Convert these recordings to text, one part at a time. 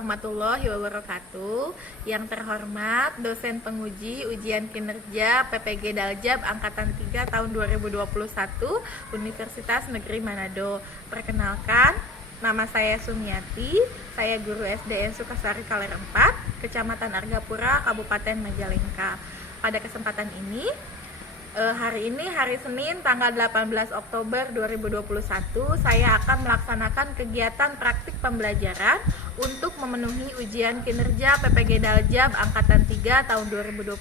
warahmatullahi wabarakatuh. Yang terhormat dosen penguji ujian kinerja PPG Daljab Angkatan 3 tahun 2021 Universitas Negeri Manado. Perkenalkan, nama saya Sumiati, saya guru SDN Sukasari Kaler 4, Kecamatan Argapura, Kabupaten Majalengka. Pada kesempatan ini, hari ini hari Senin tanggal 18 Oktober 2021 saya akan melaksanakan kegiatan praktik pembelajaran untuk memenuhi ujian kinerja PPG Daljab Angkatan 3 tahun 2021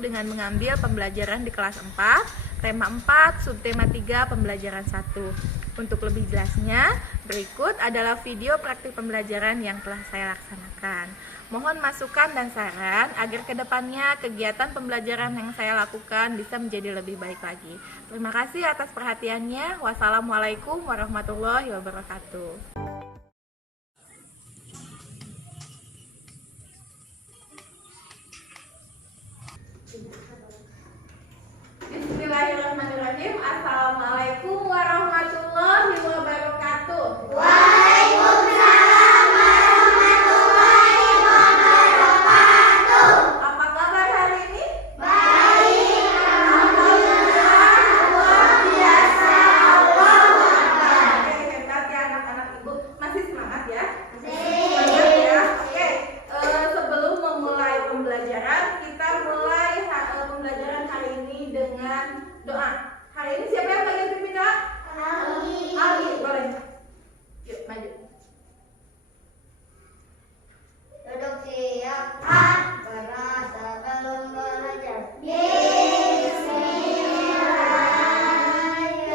dengan mengambil pembelajaran di kelas 4, tema 4, subtema 3, pembelajaran 1. Untuk lebih jelasnya, berikut adalah video praktik pembelajaran yang telah saya laksanakan. Mohon masukan dan saran agar kedepannya kegiatan pembelajaran yang saya lakukan bisa menjadi lebih baik lagi. Terima kasih atas perhatiannya. Wassalamualaikum warahmatullahi wabarakatuh. Bismillahirrahmanirrahim. Assalamualaikum warahmatullahi wabarakatuh. Waalaikumsalam warahmatullahi wabarakatuh. Apa kabar hari ini? Baik, alhamdulillah, luar biasa, Allahu Akbar. Oke, hebat ya anak-anak ibu. Masih semangat ya? Masih. Semangat ya? Oke, sebelum memulai pembelajaran, kita mulai pembelajaran hari ini dengan doa. Hari ini siapa yang bagian pimpin doa? Ali, boleh. Yuk, maju. Duduk siap, berasa belum belajar. Bismillahirrahmanirrahim. Rabbi zidni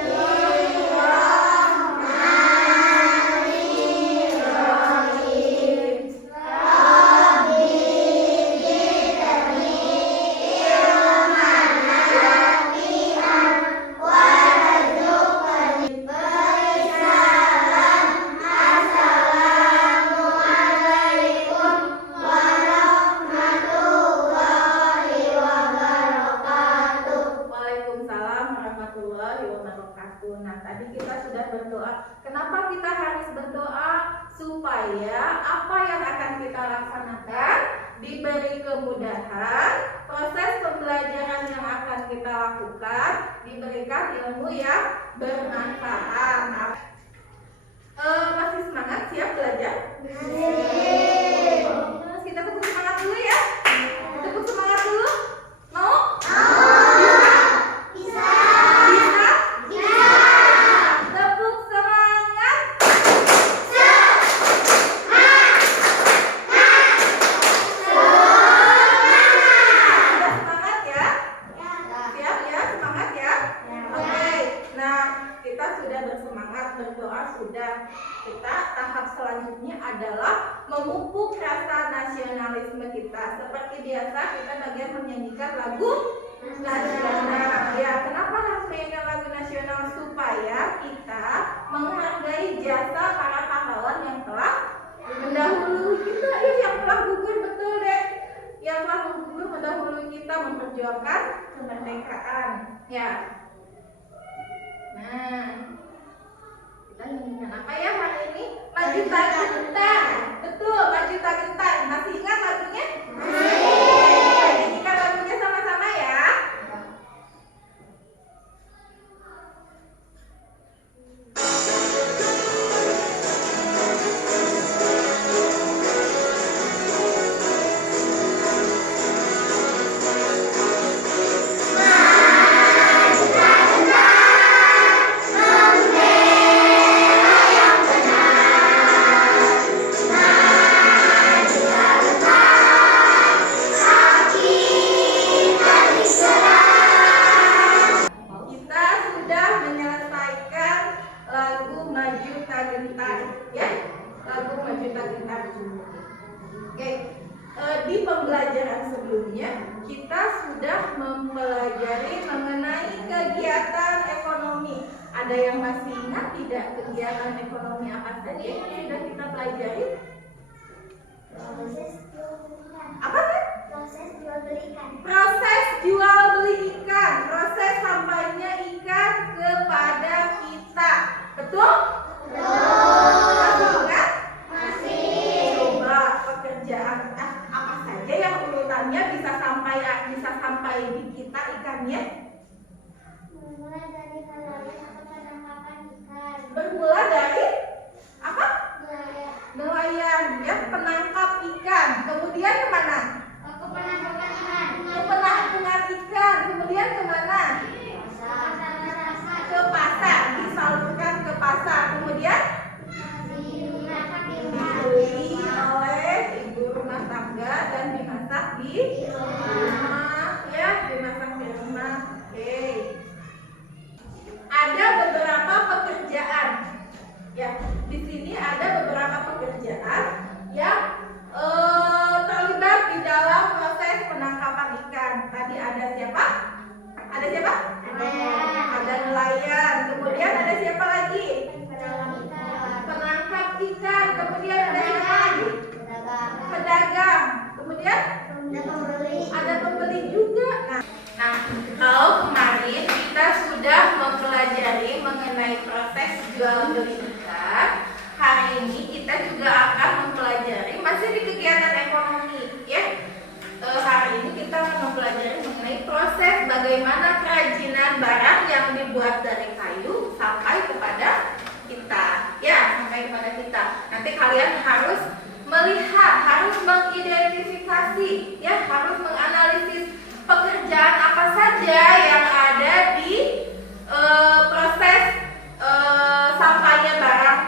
ilman nafi'an warzuqni. Beri salam. Assalamualaikum warahmatullahi wabarakatuh. Waalaikumsalam warahmatullahi wabarakatuh. Nah, tadi kita sudah berdoa. Kenapa kita harus berdoa? Supaya apa yang akan kita laksanakan diberi kemudahan, proses pembelajaran yang akan kita lakukan diberikan ilmu yang bermanfaat. Masih semangat, siap belajar? Kita tepuk semangat dulu ya. Tepuk semangat dulu. Mau? Bisa. Bisa? Bisa. Tepuk semangat. Sudah semangat ya? Siap ya? Semangat ya? Oke. Nah, kita sudah bersemangat, berdoa sudah. Kita tahap selanjutnya adalah memupuk rasa nasionalisme kita. Seperti biasa kita bagian menyanyikan lagu nasional. Ya, kenapa harus menyanyikan lagu nasional? Supaya kita menghargai jasa para pahlawan yang telah mendahului kita, ya, yang telah gugur, betul deh, yang telah gugur mendahului kita memperjuangkan kemerdekaan. Ya. Nah, kita nyanyikan apa ya hari ini? Maju tak gentar. Betul, maju tak gentar. Masih ingat lagunya? Nyanyikan lagunya sama-sama ya. Kita sudah menyelesaikan lagu Maju Tak Gentar, ya. Lagu Maju Tak Gentar. Oke. Di pembelajaran sebelumnya kita sudah mempelajari mengenai kegiatan ekonomi. Ada yang masih ingat tidak kegiatan ekonomi apa saja yang sudah kita pelajari? Proses jual beli ikan. Apa kan? Proses jual beli ikan. Proses jual beli ikan, proses sampainya ikan kepada kita. Betul? Betul. Masih ingat? Masih. Coba bisa sampai di kita ikannya? Mulai dari nelayan atau penangkapan ikan. Bermula dari apa? Nelayan. Nelayan, ya, penangkap ikan. Kemudian kemana? Ke penangkapan ikan. Ke penampungan ikan. Kemudian kemana? Ke pasar, disalurkan ke pasar. Kemudian dibeli oleh ibu rumah tangga dan dimasak di rumah, ya, dimasak di rumah. Oke. Ada beberapa pekerjaan, ya. Di sini ada beberapa pekerjaan yang terlibat di dalam proses penangkapan ikan. Tadi ada siapa? Ada siapa? Ada nelayan. Kemudian ada siapa lagi? Penangkap ikan. Kemudian ada siapa lagi? Pedagang. Kemudian ada pembeli juga. Nah, kalau kemarin kita sudah mempelajari mengenai proses jual beli ikan, hari ini kita juga akan mempelajari masih di kegiatan ekonomi, ya. Hari ini kita akan mempelajari mengenai proses bagaimana kerajinan barang yang dibuat dari kayu sampai kepada kita, ya, sampai kepada kita. Nanti kalian harus melihat, harus mengidentifikasi, ya, harus menganalisis pekerjaan apa saja yang ada di proses sampainya barang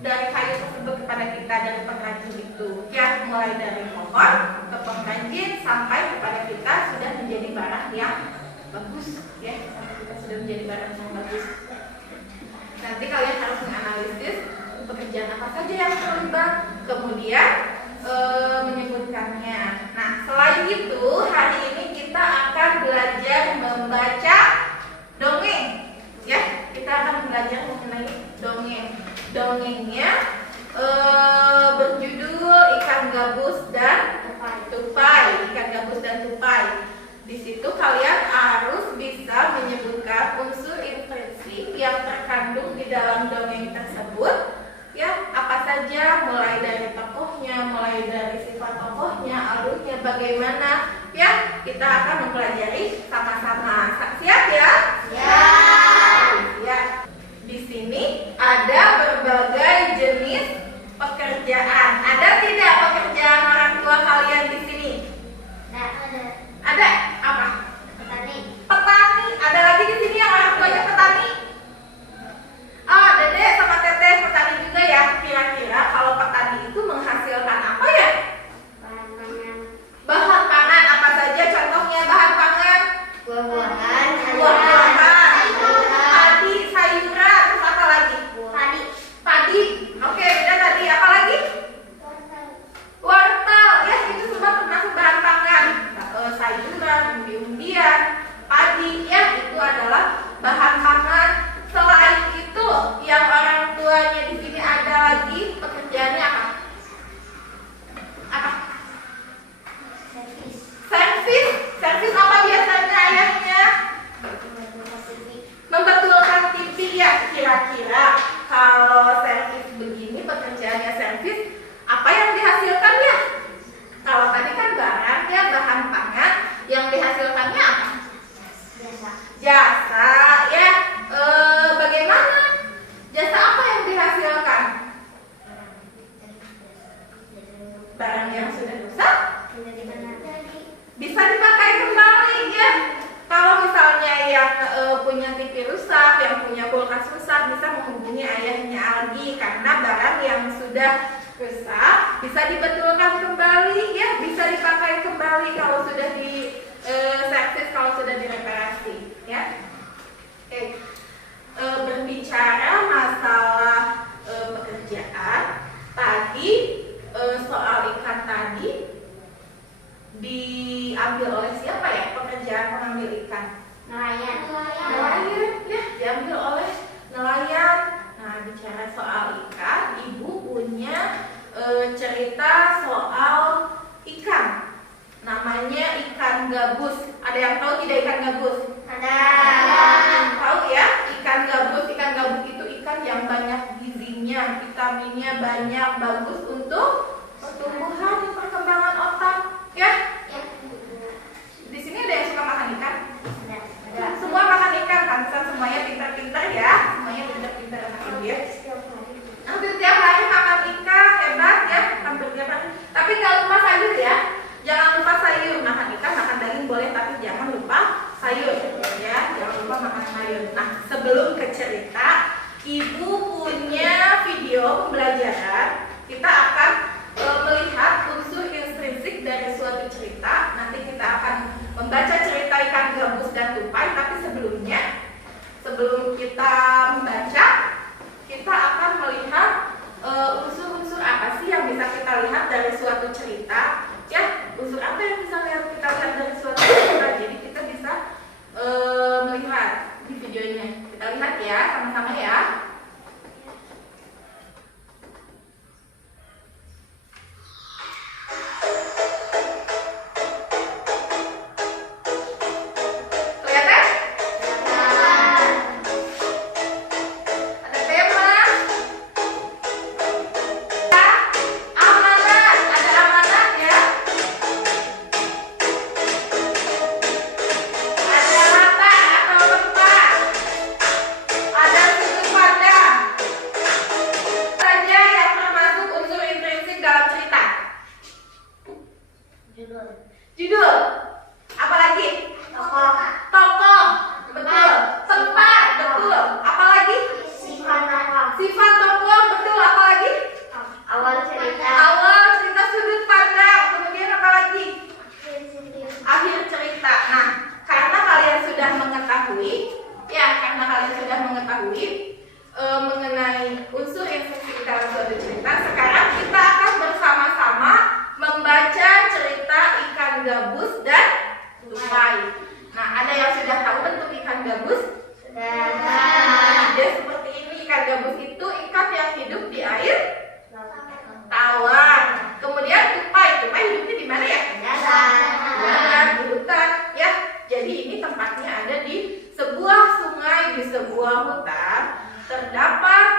dari kayu tersebut kepada kita dari pengrajin itu, ya, mulai dari pohon ke pengrajin sampai kepada kita sudah menjadi barang yang bagus, ya, sampai kita sudah menjadi barang yang bagus. Nanti kalian harus menganalisis pekerjaan apa saja yang terlibat, kemudian menyebutkannya. Nah, selain itu hari ini kita akan belajar membaca dongeng, ya. Kita akan belajar mengenai dongeng. Dongengnya berjudul Ikan Gabus dan Tupai. Ikan Gabus dan Tupai. Di situ kalian harus bisa menyebutkan unsur instruksi yang terkandung di dalam dongeng tersebut, ya, apa saja, mulai dari tokohnya, mulai dari sifat tokohnya, alurnya bagaimana, ya. Kita akan mempelajari sama-sama. Siap, ya? Ya. Di sini ada berbagai jenis pekerjaan. Ada tidak pekerjaan orang tua kalian di sini? Ada. Apa? Petani. Ada lagi di sini yang orang tuanya petani? Oh, Dede sama Teteh petani juga, ya. Kira-kira kalau petani itu menghasilkan apa, ya? Bahan pangan. Apa saja contohnya bahan pangan? Buah-buahan. Padi, sayuran, terus apa lagi? Padi. Oke, dan tadi apa lagi? Wortel, ya, itu semua termasuk bahan pangan. Sayuran, umbi-umbian, padi, ya, itu adalah bahan pangan. Selain itu, yang orang tuanya di sini ada lagi pekerjaannya apa? Apa? Servis. Servis apa biasanya ayahnya? Membetulkan TV, ya. Kira-kira kalau servis begini, pekerjaannya servis, apa yang dihasilkannya? Kalau tadi kan barang, ya, bahan pangan, yang dihasilkannya apa? Jasa, ya. Bagaimana? Jasa apa yang dihasilkan? Barang yang sudah rusak bisa dipakai kembali, ya. Kalau misalnya yang punya TV rusak, yang punya kulkas rusak, bisa menghubungi ayahnya Aldi, karena barang yang sudah rusak bisa dibetulkan kembali, ya, bisa dipakai kembali kalau sudah di servis, kalau sudah direparasi, ya. Oke. Berbicara masalah pekerjaan tadi, soal ikan tadi diambil oleh siapa, ya, pekerjaan mengambil ikan? Nelayan, ya, diambil oleh nelayan. Nah, bicara soal ikan, ibu punya cerita soal ikan. Namanya ikan gabus. Ada yang tahu tidak ikan gabus? Ada. Tahu, ya? Ikan gabus. Ikan gabus itu ikan yang banyak gizinya, vitaminnya banyak, bagus untuk pertumbuhan dan perkembangan otak, ya. kemudian tupai. Nah, ada yang sudah tahu bentuk ikan gabus? Nah, dia seperti ini. Ikan gabus itu ikan yang hidup di air tawar. Kemudian tupai hidupnya di mana ya? Di hutan ya. Jadi ini tempatnya ada di sebuah sungai, di sebuah hutan. Terdapat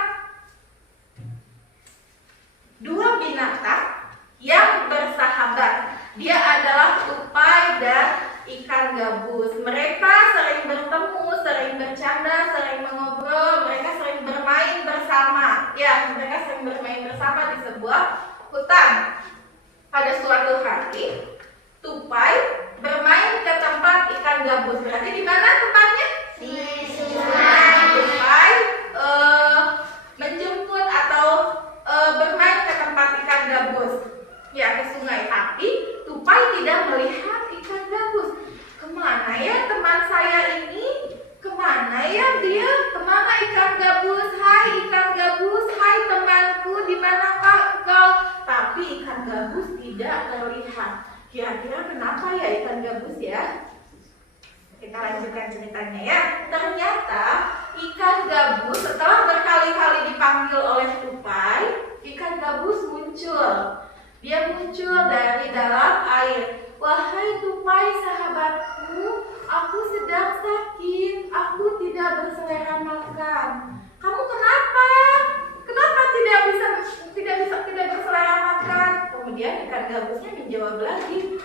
dua binatang yang bersahabat. Dia adalah tupai dan ikan gabus. Mereka sering bertemu, sering bercanda, sering mengobrol, mereka sering bermain bersama. Ya, mereka sering bermain bersama di sebuah hutan. Pada suatu hari, tupai bermain ke tempat ikan gabus. Berarti di mana tempatnya? Di sungai. Tupai menjemput atau bermain ke tempat ikan gabus. Ya, ke sungai. Tapi tupai tidak melihat ikan gabus. Kemana ya teman saya ini? Kemana ya dia? Kemana ikan gabus? Hai ikan gabus, hai temanku, di manakah kau? Tapi ikan gabus tidak terlihat. Kira-kira kenapa ya ikan gabus ya? Kita lanjutkan ceritanya ya. Ternyata ikan gabus setelah berkali-kali dipanggil oleh tupai, ikan gabus muncul. Dia muncul dari dalam air. Wahai tupai sahabatku, aku sedang sakit. Aku tidak berselera makan. Kamu kenapa? Kenapa tidak berselera makan? Kemudian ikan gabusnya menjawab lagi.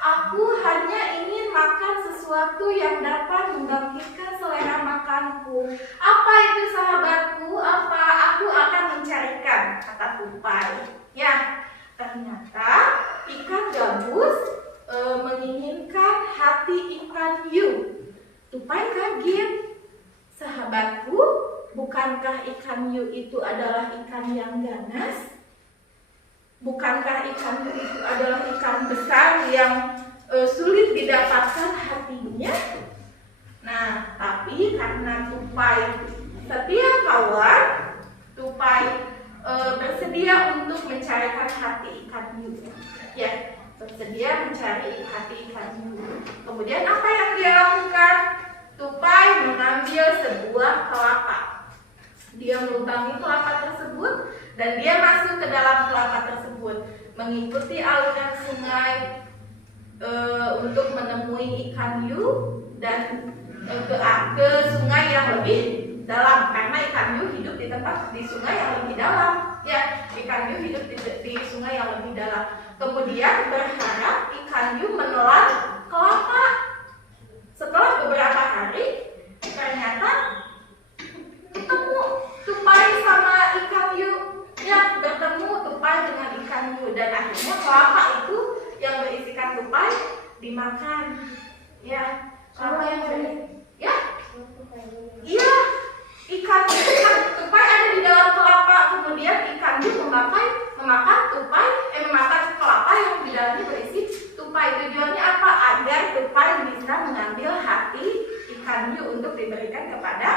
Aku hanya ingin makan sesuatu yang dapat membangkitkan selera makanku. Apa itu sahabatku? Apa? Aku akan mencarikan, kata tupai. Ya, ternyata ikan gabus menginginkan hati ikan hiu. Tupai kaget. Sahabatku, bukankah ikan hiu itu adalah ikan yang ganas? Bukankah ikan hiu itu adalah ikan besar yang sulit didapatkan hatinya? Nah, tapi karena tupai setia kawan, tupai bersedia untuk mencarikan hati ikan hiu. Ya, bersedia mencari hati ikan hiu. Kemudian apa yang dia lakukan? Tupai mengambil sebuah kelapa. Dia melubangi kelapa tersebut dan dia masuk ke dalam kelapa tersebut, mengikuti aliran sungai untuk menemui ikan hiu dan ke sungai yang lebih dalam, karena ikan hiu hidup di sungai yang lebih dalam. Ya, ikan hiu hidup di sungai yang lebih dalam. Kemudian berharap ikan hiu menelan kelapa. Setelah beberapa hari, ternyata ketemu tupai sama ikan hiu. Ya, bertemu tupai dengan ikan hiu dan akhirnya kelapa itu yang berisikan tupai dimakan. Ya, kelapa yang ya, iya, ikan tupai ada di dalam kelapa. Kemudian ikan hiu memakan kelapa yang di dalamnya berisi tupai. Tujuannya apa? Agar tupai bisa mengambil hati ikan hiu untuk diberikan kepada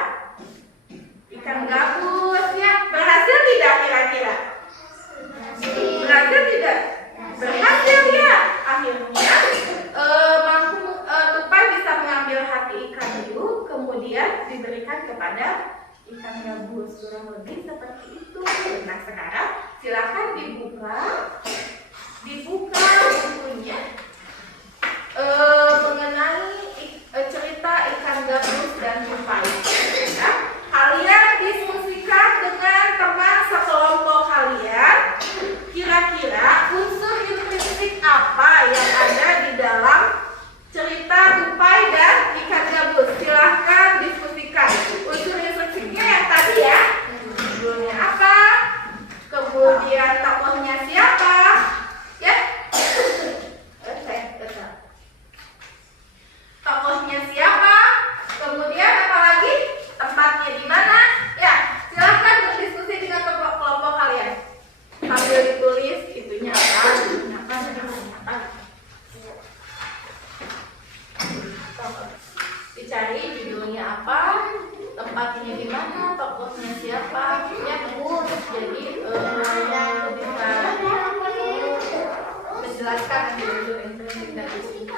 ikan gabus. Ya, berhasil tidak kira-kira? Berhasil tidak? Berhasil ya. Akhirnya tupai bisa mengambil hati ikan hiu, kemudian diberikan kepada ikan gabus. Kurang lebih seperti itu. Nah, sekarang silakan dibuka bukunya mengenai cerita ikan gabus dan tupai. Nah, kalian diskusikan dengan teman sekelompok kalian. Kira-kira unsur intrinsik apa yang ada di dalam cerita tupai dan ikan gabus? Silahkan diskusikan. Unsur intrinsiknya yang tadi ya. Judulnya apa? Kemudian tokohnya siapa? Ya. Tokohnya siapa? Kemudian apa lagi? Tempatnya di mana? Ya, silahkan berdiskusi dengan kelompok kalian. Sambil ditulis itunya apa? Dicari judulnya apa? Tempatnya di mana? Tokohnya siapa? Ya, jadi bisa menjelaskan unsur intrinsik dari sini.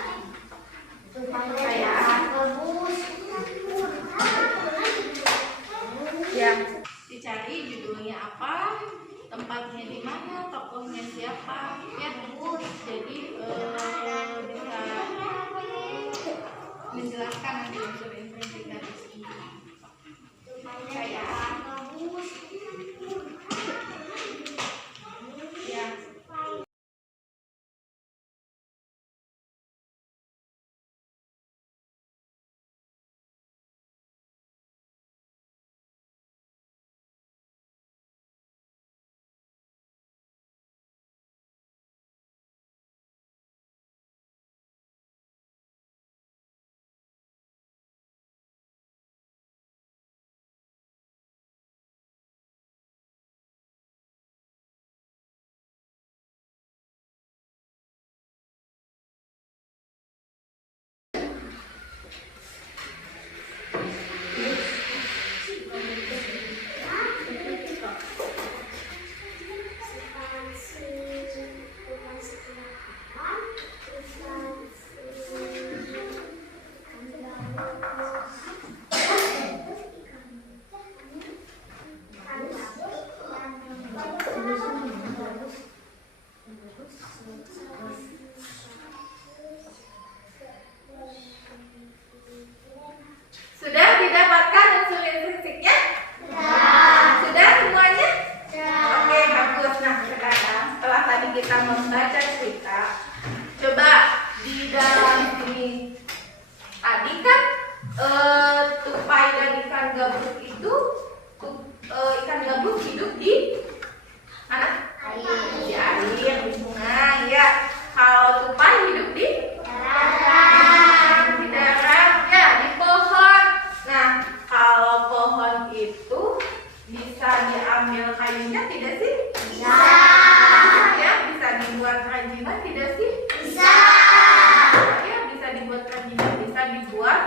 dibuat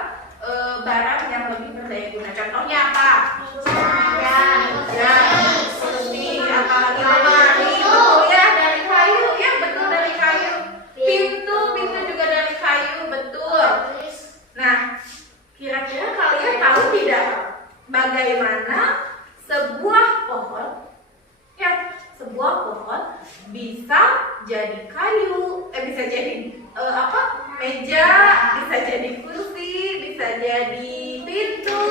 barang yang lebih berdaya guna. Contohnya apa? Ya, kursi, apalagi lemari, betul ya, dari kayu, ya betul dari kayu. Pintu juga dari kayu, betul. Nah, kira-kira kalian tahu tidak bagaimana sebuah pohon, ya, sebuah pohon bisa jadi kayu, bisa jadi meja, bisa jadi kursi, bisa jadi pintu.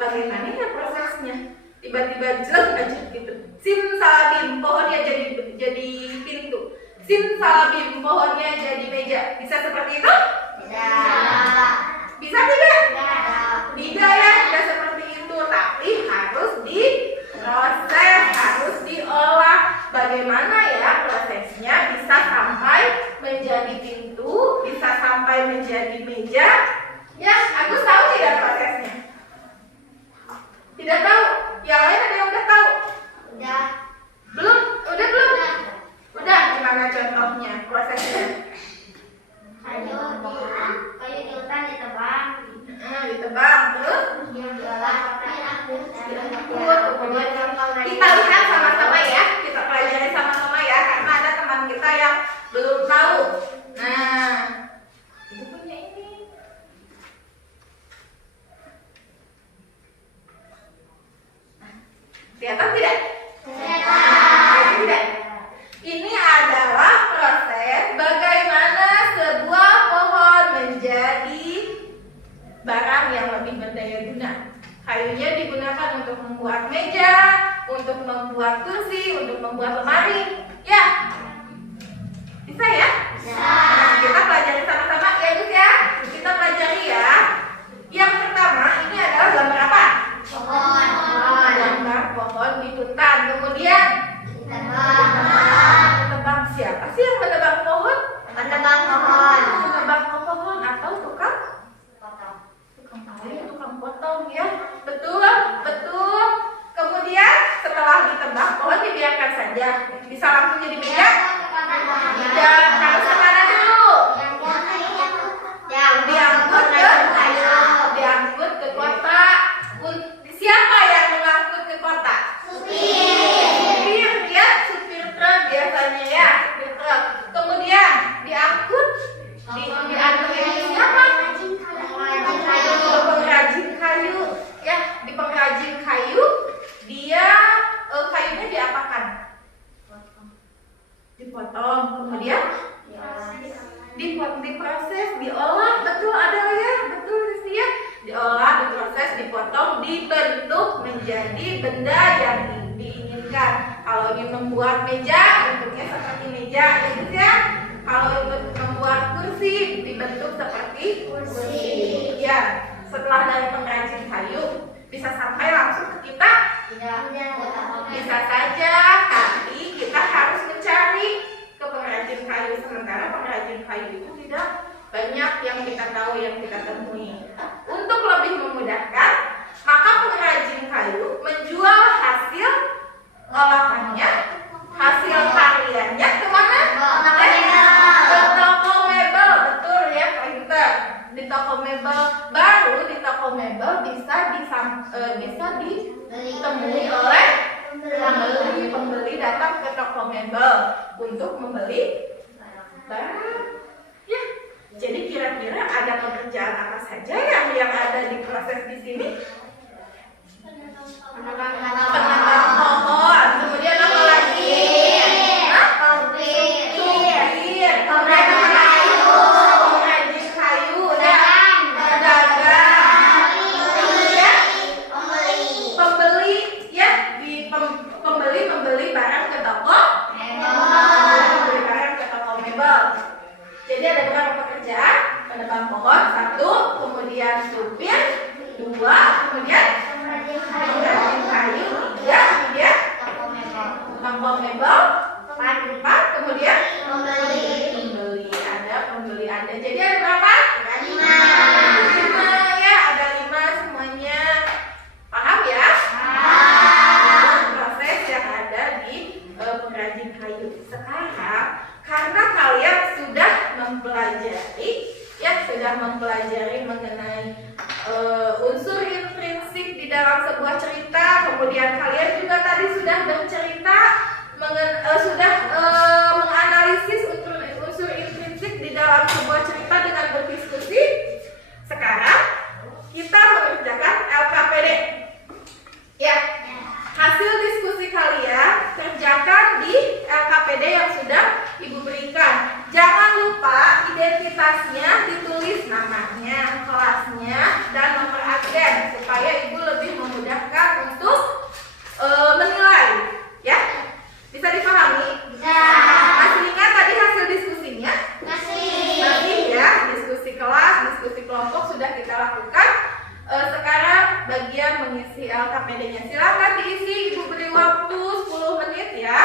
Bagaimana ya prosesnya? Tiba-tiba jelek aja gitu. Simsalabim, pohonnya jadi pintu. Simsalabim, pohonnya jadi meja. Bisa seperti itu? Bisa tidak? Tidak ya, tidak seperti itu. Tapi harus diproses, harus diolah. Bagaimana ya prosesnya bisa sampai menjadi pintu, bisa sampai menjadi meja? Ya, Agus tahu tidak prosesnya? Tidak tahu? Yang lain ada yang udah tahu? Belum? Udah belum? Udah, gimana contohnya prosesnya? Kayu di hutan ditebang. Ditebang, terus? Diolah. Kemudian kita lihat sama-sama ya, kita pelajari sama-sama ya, karena ada teman kita yang belum tahu. Nah, itu punya ini. Kelihatan tidak? Tidak. Ini adalah proses bagaimana sebuah pohon menjadi barang yang lebih berdaya guna. Kayunya digunakan untuk membuat meja, untuk membuat kursi, untuk membuat lemari. Ya, bisa ya? Nah, kita pelajari sama-sama ya Gus ya. Kita pelajari ya. Yang pertama ini adalah gambar apa? Gambar pohon di hutan. Kemudian menebang. Siapa sih yang menebang pohon? Menebang pohon atau tukang potong ya. Betul. Kemudian setelah ditebang pohon dibiarkan saja. Bisa langsung jadi meja? Tidak, harus kemana dulu? Diangkut ke kota. Siapa yang mengangkut ke kota? Supir ya, supir truk biasanya ya, supir truk. Kemudian diangkut siapa? Pengrajin kayu ya, di pengrajin kayu dia kayunya diapakan? Dipotong, kemudian diproses, diolah, betul ada ya, betul Rizky ya, diolah, diproses, dipotong, dibentuk menjadi benda yang diinginkan. Kalau ingin membuat meja, bentuknya seperti meja, ya. Kalau ingin membuat kursi, dibentuk seperti kursi. Ya, setelah dari pengrajin kayu, bisa sampai langsung ke kita? Bisa saja, tapi kita harus mencari ke pengrajin kayu. Sementara pengrajin kayu itu tidak banyak yang kita tahu, yang kita temui. Untuk lebih memudahkan, maka pengrajin kayu menjual hasil olahannya, hasil karyanya kemana? Ke toko mebel, betul ya, Pinter. Di toko mebel baru, di toko mebel bisa ditemui oleh pembeli datang ke toko mebel untuk membeli barang. Ya, jadi kira-kira ada pekerjaan apa saja yang ada di proses di sini? Penebang pohon, kemudian apa lagi? Supir, pengrajin kayu, dan pedagang, kemudian pembeli ya, membeli barang ke toko mebel. Jadi ada beberapa pekerjaan: penebang pohon 1, kemudian supir 2, kemudian pengrajin kayu 3, kemudian toko mebel 4, kemudian pembeli ada. Jadi ada berapa? 5 ya, ada 5 semuanya. Paham ya? Proses yang ada di pengrajin kayu. Sekarang karena kalian sudah mempelajari ya, sudah mempelajari mengenai unsur intrinsik di dalam sebuah cerita. Kemudian kalian juga tadi sudah bercerita menganalisis unsur intrinsik di dalam sebuah cerita dengan berdiskusi. Sekarang kita mengerjakan LKPD. Ya, hasil diskusi kalian kerjakan di LKPD yang sudah Ibu berikan. Jangan lupa identitasnya ditulis namanya, kelasnya, dan nomor absen supaya Ibu lebih memudahkan untuk menilai. Ya, bisa dipahami? Bisa. Masih ingat tadi hasil diskusinya? Masih ya, diskusi kelas, diskusi kelompok sudah kita lakukan. Sekarang bagian mengisi LKPD-nya. Silakan diisi, Ibu beri waktu 10 menit ya.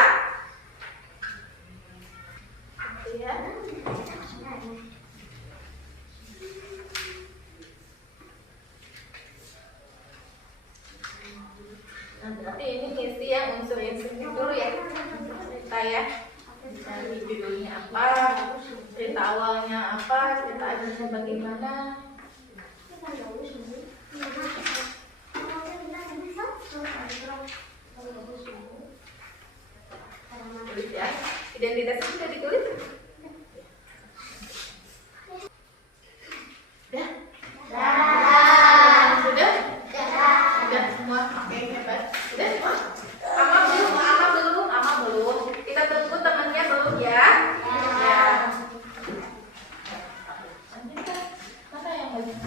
Ya. Nah, berarti ini ngisi yang unsur intrinsik dulu ya. Cerita ya. Dari judulnya apa, cerita awalnya apa, cerita akhirnya bagaimana. Tulis ya. Identitasnya sudah ditulis? Sudah? Sudah? Sudah semua? Oke, hebat. Sudah semua? Ama belum. Kita tunggu temannya belum ya? Ya. Mana yang banyak?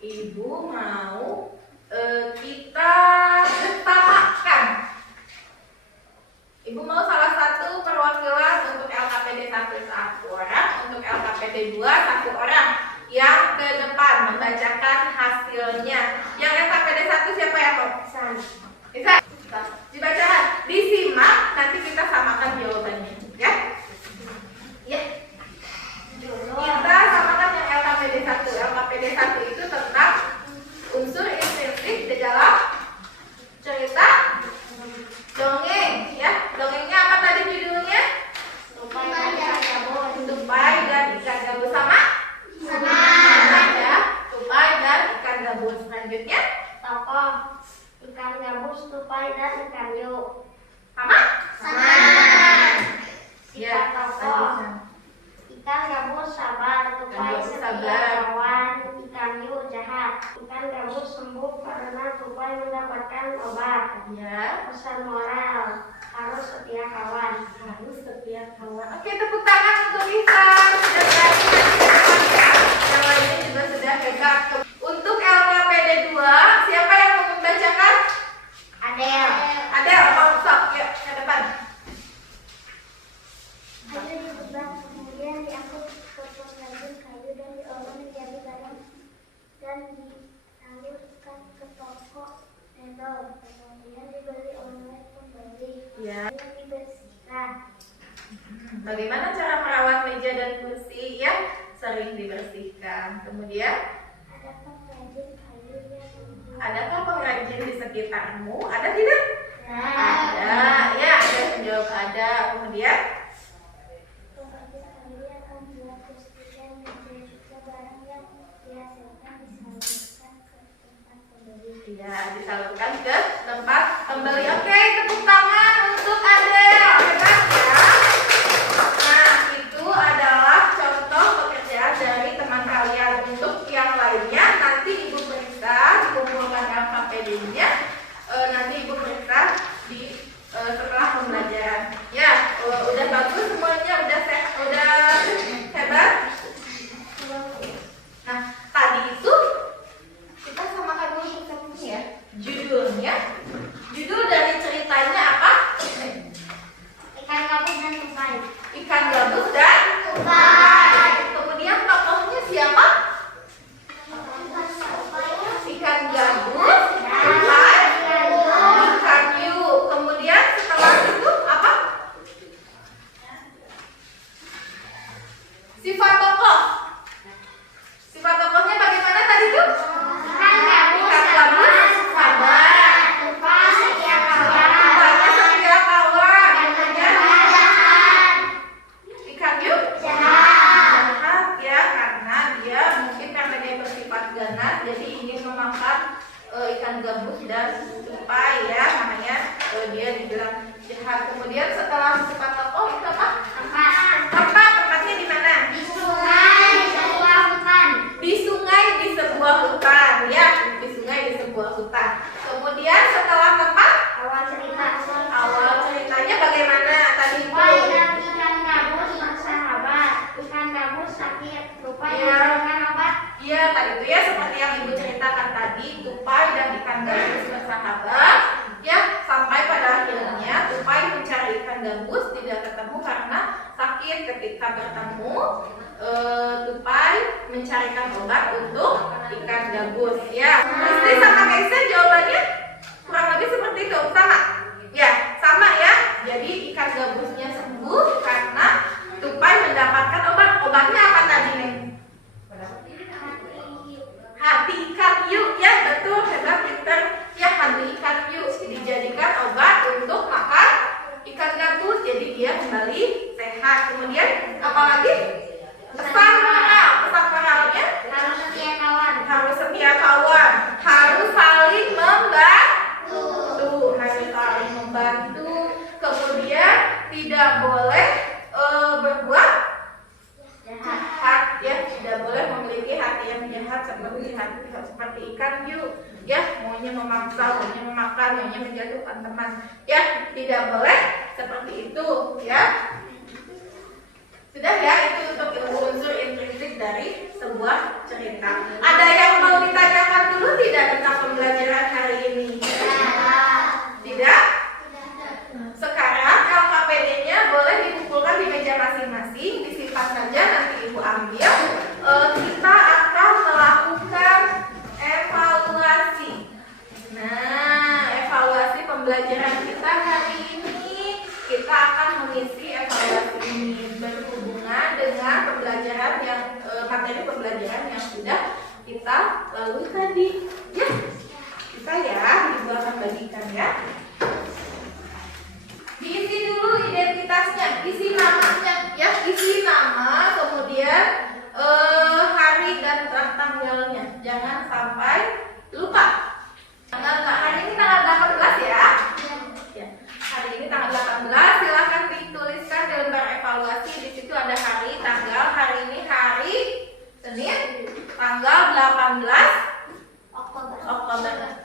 Ibu mau kita utamakan. Ibu mau salah satu perwakilan untuk LKPD 1 orang, untuk LKPD 2 1 orang yang ke depan membacakan hasilnya. Yang LKPD 1 siapa yang mau? Bisa? Dibacakan, disimak, nanti kita samakan jawabannya, ya? Ya. Kita samakan yang LKPD 1. LKPD 1 itu tentang unsur intrinsik di dalam cerita dongeng, ya. Dongengnya apa tadi judulnya? Tupai dan ikan gabus sama ya. Tupai dan ikan gabus. Selanjutnya Tokoh ikan gabus, tupai, dan ikan hiu. sama? Sifat tokoh ikan gabus sabar, tupai Gabus setia sabar. kawan, ikan hiu jahat. Ikan gabus sembuh karena tupai mendapatkan obat. Ya. Pesan moral, harus setia kawan. Harus setia kawan. Oke, tepuk tangan untuk Lisa. Sudah berani ya. Yang lainnya juga sudah hebat. Untuk LKPD 2, siapa yang mau membacakan? Adel. Adel, mau sok, yuk ke depan. Kayu dibuat, kemudian diangkut ke pengrajin kayu dan diolah menjadi barang dan disalurkan ke toko mebel. Kemudian dibeli oleh pembeli. Ya. Kemudian dibersihkan. Bagaimana cara merawat meja dan kursi yang sering dibersihkan? Kemudian, adakah pengrajin di sekitarmu? Ada tidak? Ada. Ya, ada yang jawab ada. Kemudian, ya, disalurkan ke tempat pembeli. Oke, tepuk tangan untuk Adel. Hebat ya. Nah, itu adalah contoh pekerjaan dari teman kalian. Untuk yang lainnya, nanti Ibu periksa, dikumpulkan LKPD-nya. Nanti Ibu periksa di setelah pembelajaran. Ya, udah ganas, jadi ingin memakan ikan gabus dan tupai ya, makanya dia dibilang jahat. Kemudian setelah cepat toko itu apa? Tempatnya di mana? Di sungai, di sebuah hutan. Di sungai di sebuah hutan ya, di sungai di sebuah hutan. Kemudian setelah tempat, awal ceritanya bagaimana tadi itu? Ikan gabus bersahabat. Ikan gabus sakit, tupai Iya. mencarikan obat. Iya, tadi itu ya seperti yang ibu ceritakan tadi, tupai dan ikan gabus bersahabat ya, sampai pada akhirnya tupai mencari ikan gabus tidak ketemu karena sakit. Ketika bertemu, tupai mencarikan obat untuk ikan gabus ya. Istri sama Kaisa jawabannya kurang lebih seperti itu, sama ya, sama ya. Jadi ikan gabusnya sembuh karena tupai mendapatkan obat. Obatnya apa tadi nih? Hati ikan hiu ya, betul, hebat pinter ya. Hati ikan hiu dijadikan obat untuk makan ikan gabus, jadi dia kembali sehat. Kemudian apalagi pesan moralnya Harus setia kawan. harus setia kawan, harus saling membantu, kemudian tidak boleh berbuat jahat ya, tidak boleh memiliki hati yang jahat seperti ikan hiu ya, maunya memaksa, maunya memakan, maunya menjatuhkan teman ya, tidak boleh seperti itu ya. Sudah ya, itu untuk unsur intrinsik dari sebuah cerita. Ada yang mau ditanyakan dulu tidak tentang pembelajaran hari ini? Tidak? Sekarang LKPD-nya boleh dikumpulkan di meja masing-masing, disimpan saja, nanti ibu ambil. Kita akan melakukan evaluasi. Nah, evaluasi pembelajaran kita hari ini, kita akan mengisi evaluasi ini berhubungan dengan pembelajaran yang materi pembelajaran yang sudah kita lalui tadi. Ya, kita ya, ibu akan bagikan ya. Diisi dulu identitasnya, isi namanya ya, isi nama, kemudian hari dan tanggalnya, jangan sampai lupa. Hari ini tanggal 18 ya. Ya, hari ini tanggal 18, silahkan dituliskan di lembar evaluasi. Di situ ada hari, tanggal. Hari ini hari Senin, tanggal 18 Oktober.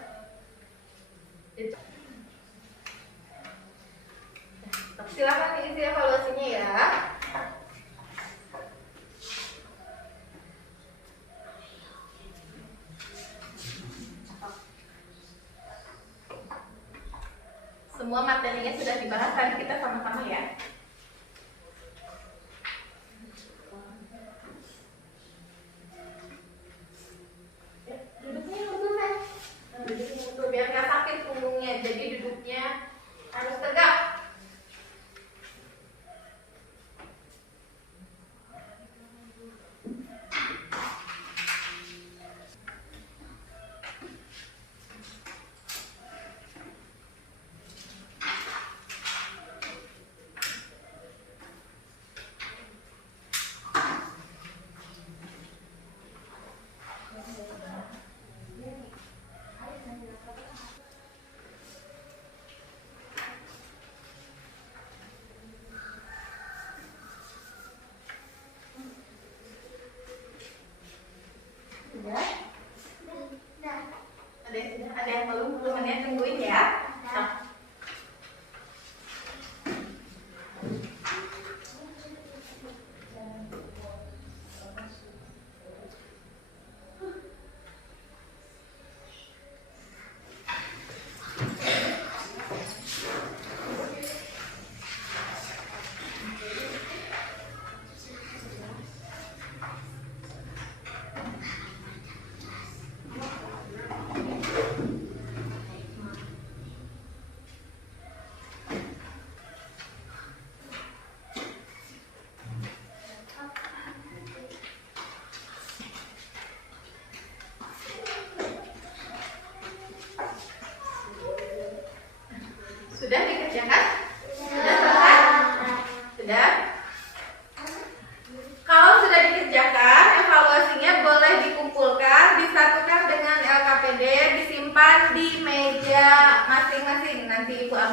Silahkan diisi evaluasinya ya. Semua materinya sudah dibahas tadi kita sama-sama ya. Duduknya mundur kan? Duduknya mundur biar nggak sakit punggungnya. Jadi duduknya harus tegak. Ada yang belum ada yang tungguin ya. Nah.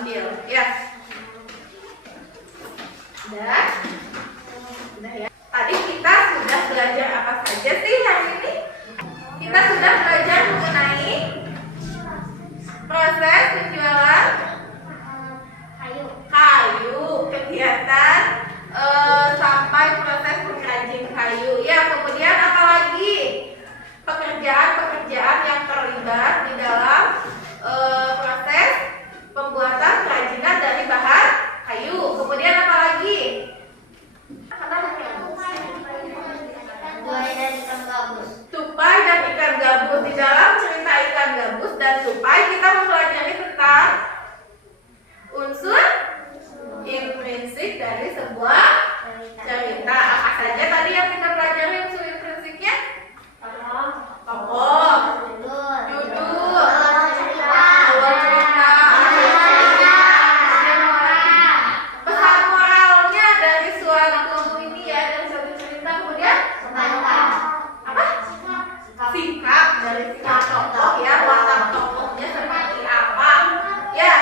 ambil ya. Udah ya. Tadi kita sudah belajar apa saja sih hari ini? Kita sudah belajar mengenai proses penjualan kayu, kegiatan sampai proses pengrajin kayu. Ya, kemudian apa lagi? Pekerjaan-pekerjaan yang terlibat di dalam proses pembuatan kerajinan dari bahan kayu. Kemudian apa lagi? Tupai dan ikan gabus. Di dalam cerita ikan gabus dan tupai kita mempelajari tentang unsur intrinsik dari sebuah cerita. Apa saja tadi yang kita pelajari unsur intrinsiknya? Tokoh, judul, awal cerita, pesan moralnya dari suatu ini ya, dari suatu cerita. Kemudian apa? Sikap dari sikap tokoh ya, watak tokohnya seperti apa ya,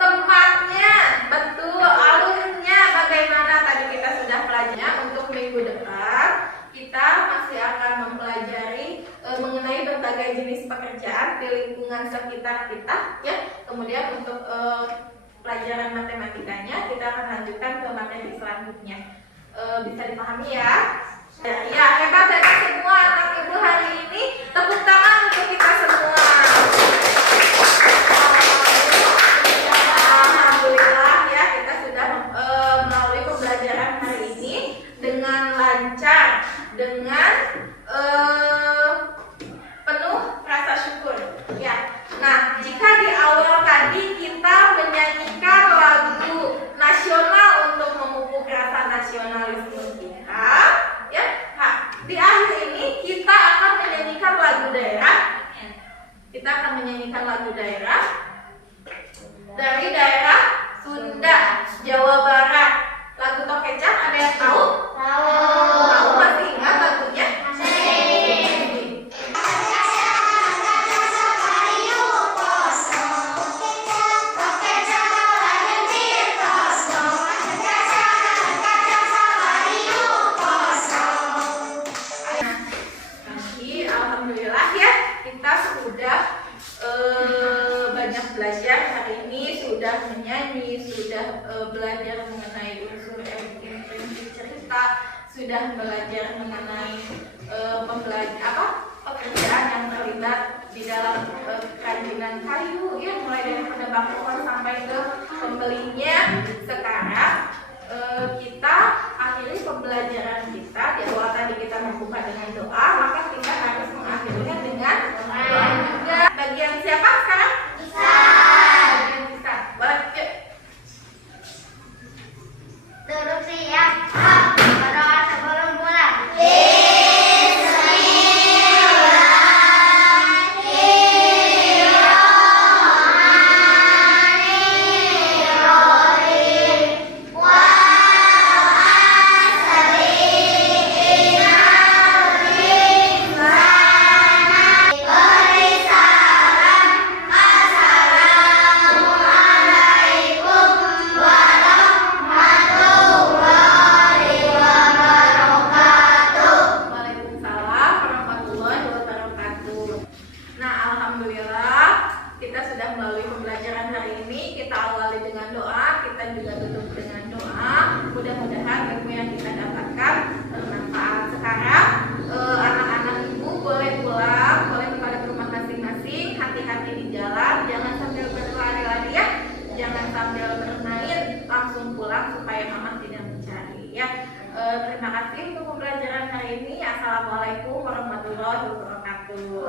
tempatnya, betul, alurnya bagaimana tadi kita sudah pelajari. Untuk minggu depan kita masih akan mempelajari mengenai berbagai jenis pekerjaan di lingkungan sekitar kita ya. Kemudian untuk pelajaran matematikanya kita akan lanjutkan ke materi selanjutnya. Bisa dipahami ya? Ya, hebat semua anak ibu hari ini. Tepuk tangan untuk kita semua. Alhamdulillah ya, kita sudah melalui pembelajaran hari ini dengan lancar, dengan penuh rasa syukur ya. Nah, jika di awal tadi kita menyanyikan lagu nasional untuk memupuk rasa nasionalisme kita ya, di akhir ini kita akan menyanyikan lagu daerah. Kita akan menyanyikan lagu daerah dari daerah Sunda, Jawa Barat. Lagu Tokecap ada yang tahu? Tahu, masih ingat lagunya? Alhamdulillah ya, kita sudah banyak belajar hari ini, sudah menyanyi, sudah belajar mengenai unsur intrinsik cerita, sudah belajar mengenai pekerjaan yang terlibat di dalam kerajinan kayu ya, mulai dari penebang pohon sampai ke pembelinya. Sekarang kita akhiri pembelajaran kita. Di awal tadi kita membuka dengan doa, maka kita harus mengakhirinya dengan doa juga. Bagian siapa sekarang? Bagian kita. Boleh, yuk. Duduk siap. Berdoa sebelum pulang. Waalaikumsalam warahmatullahi wabarakatuh. Nah, alhamdulillah kita sudah melalui pembelajaran hari ini. Kita awali dengan doa, kita juga tutup dengan doa. Mudah-mudahan ilmu yang kita dapatkan bermanfaat. Sekarang anak-anak ibu boleh pulang, boleh kembali ke rumah masing-masing. Hati-hati di jalan, jangan sambil berlari-lari ya, jangan sambil bermain, langsung pulang supaya mama tidak mencari ya. Terima kasih untuk pembelajaran hari ini. Assalamualaikum warahmatullahi wabarakatuh.